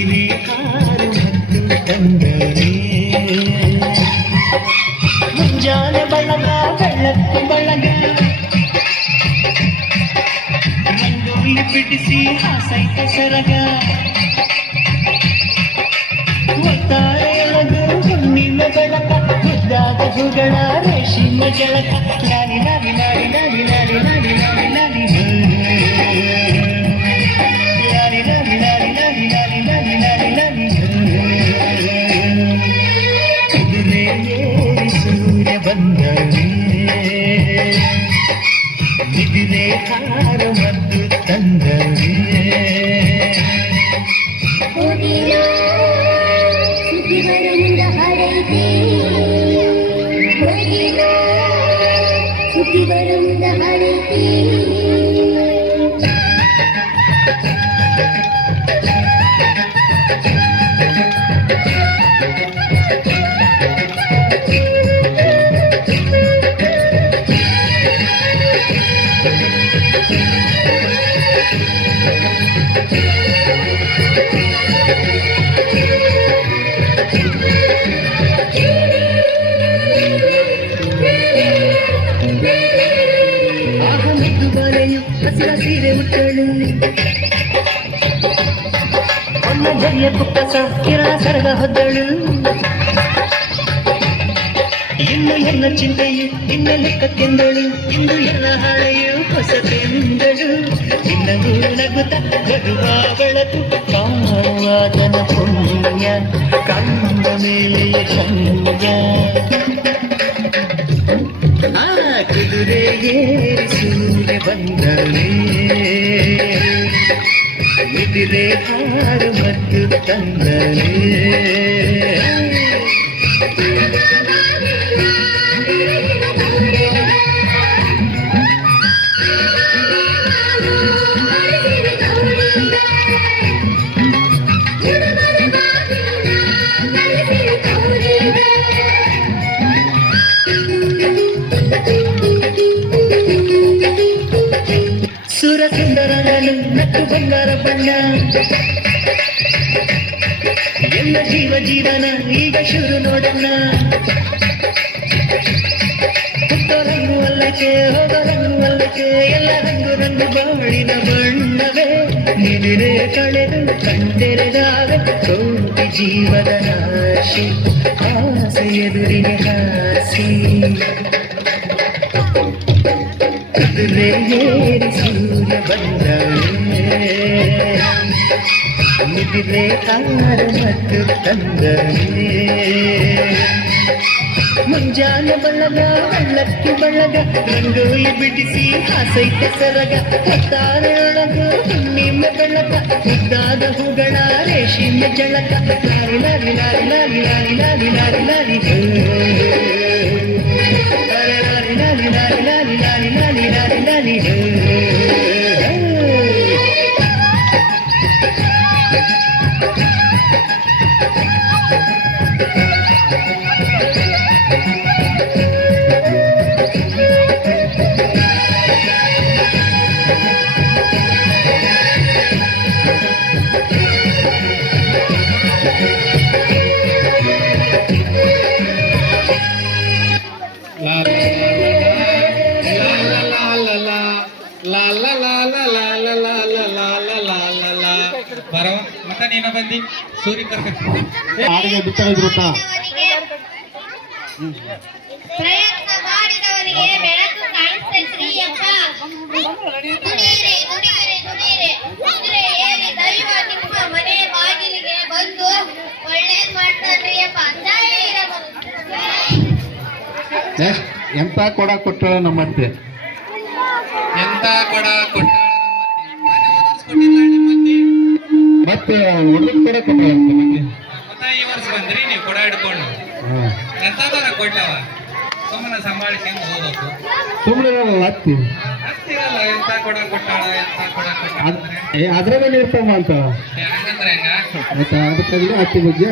ಮಿದಿಲೆ ಹಾರು ಮತ್ತು ತಂದರೆ ಮುಂಜಾನೆ ಬಳಗ ಬೆಳಕು ಬಳಗ ರಂಗೋಲಿ ಬಿಡಿಸಿ ಹಾಸೈತ ಸರಗ ಒತ್ತಾರೆಯೊಳಗು ಹುಣ್ಣಿಮೆ ಬೆಳಕ ಮುದ್ದಾದ ಹೂಗಳ ರೇಷ್ಮೆ ಜಳಕ ಲಾಲಿ ಲಾಲಿ ಲಾಲಿ ಲಾಲಿ ಲಾಲಿ ಲಾಲಿ ಲಾಲಿ ಲಾಲಿ ಲಾಲಿ ಲಾಲಿ ಲಾಲಿ ಲಾಲಿ ಲಾಲಿ ಲಾಲಿ ಲಾಲಿ ಲಾಲಿ ಕುದುರೆ ಏರಿ ಸೂರ್ಯ ಬಂದವೇ ಮಿದಿಲೆ ಹಾರು ಮತ್ತು ತಂದವೇ ಸುಖಿ ಬರುವುದ ಹರಕೆ ಹಸಿರ ಸೀರೆ ಉಟ್ಟಳು ಅಮ್ಮ ಜರಿಯ ಕುಪ್ಪಸ ಕಿರಣ ಸರಗ ಹೊದ್ದಳು ಇನ್ನು ಎಲ್ಲ ಚಿಂತೆಯು ಇನ್ನ ಲೆಕ್ಕಕ್ಕೆಂದಳು ಇಂದು ಎಲ್ಲ ಹಾಳೆಯು ಹೊಸತೆಂದಳು ಇನ್ನೂ ನಗುತ್ತ ಬರುವ ಬೆಳಕು ಕಾಣುವಾದನ ಪುಣ್ಯ ಕಂದ ಮೇಲೆಯ ಶಂಯ ಕುದುರೆ ಏರಿ ಸೂರ್ಯ ಬಂದವೇ ಮಿದಿಲೆ ಹಾರು ಮತ್ತು ತಂದವೇ ಸುರ ಸುಂದರಗಳು ನಕ್ಕು ಬಂಗಾರ ಬಣ್ಣ ಎಲ್ಲ ಜೀವ ಜೀವನ ಈಗ ಶುರು ನೋಡೋಣ ಹುಟ್ಟೋ ರಂಗು ಅಲ್ಲಕ್ಕೆ ಹೋಗೋ ರಂಗು ಅಲ್ಲಕ್ಕೆ ಎಲ್ಲ ರಂಗು ರಂಗು ಬಾಳಿನ ಬಣ್ಣವೇ ನಿದಿರೆ ಕಳೆದು ಕಣ್ಣೆರೆದಾಗ ಕೋಟಿ ಜೀವದ ರಾಶಿ ಆಸೆ ಎದುರಿಗೆ ಹಾಸಿ ಕುದುರೆ ಏರಿ ಸೂರ್ಯ ಬಂದವೇ ಮಿದಿಲೆ ಹಾರು ಮತ್ತು ತಂದವೇ ಮುಂಜಾನೆ ಬಳಗ ಬೆಳ್ಳಕ್ಕಿ ಬಳಗ ರಂಗೋಲಿ ಬಿಡಿಸಿ ಹಾಸೈತ ಸರಗ ಹೊತ್ತಾರೆಯೊಳಗು ಹುಣ್ಣಿಮೆ ಬೆಳಕ ಮುದ್ದಾದ ಹೂಗಳ ರೇಷ್ಮೆ ಜಳಕ ಲಾಲಿ ಲಾಲಿ ಲಾಲಿ ಲಾಲಿ ಲಾಲಿ ಲಾಲಿ ಲಾಲಿ ಲಾಲಿ ಲಾಲಿ ಲಾಲಿ ಲಾಲಿ ಲಾಲಿ ಲಾಲಿ ಲಾಲಿ ಲಾಲಿ ಬರೋ ಮತ್ತ ನೀನ ಬಂದಿ ಸೂರಿ ಹಾಡಿಗೆ ಬಿತ್ತಳಿದ್ರು ಪ್ರಯತ್ನ ಮಾಡಿದವರಿಗೆ ಬೆಳಕು ಕಾಣಿಸ್ತೈತ್ರಿ ಅಪ್ಪ. ದುಡಿಯಿರಿ ದುಡಿಯಿರಿ ದುಡಿಯಿರಿ ಕುದುರೆ ಏರಿ ದೈವ ನಿಮ್ಮ ಮನೆ ಬಾಗಿಲಿಗೆ ಬಂದು ಒಳ್ಳೇದ್ ಮಾಡ್ತಾನ್ರಿ ಅಪ್ಪ. ಎಂತ ಕೊಡ ಕೊಟ್ಟಳ ನಮ್ಮತ್ತೆ ಎಂತ ಕೊಡ ಕೊಟ್ಟ ಮತ್ತೆ ಹುಡುಗ ಕೊಡ ಕೊಟ್ಟಳ ಮತ್ತ ಈ ವರ್ಷ ಬಂದ್ರಿ ನೀವು ಕೊಡ ಹಿಡ್ಕೊಂಡು ಎಂತದಾರ ಕೊಡ್ಲವ ಸುಮ್ಮನೆ ಸಂಭಾಳಿಸ್ಕೊಂಡು ಹೋಗ್ಬೇಕು. ಸುಮ್ಮನೆ ಹತ್ತಿ ಹತ್ತಿರಲ್ಲ ಎಂತ ಕೊಡ ಕೊಟ್ಟಾಳ ಎಂತ ಕೊಡ ಕೊಟ್ಟಾಳ ಅದ್ರಾಗ ಇರ್ತಾವ ಅಂತ ಹಂಗಂದ್ರೆ ಹೆಂಗ ಅದಕ್ಕಾಗಿ ಹತ್ತಿ ಬಗ್ಗೆ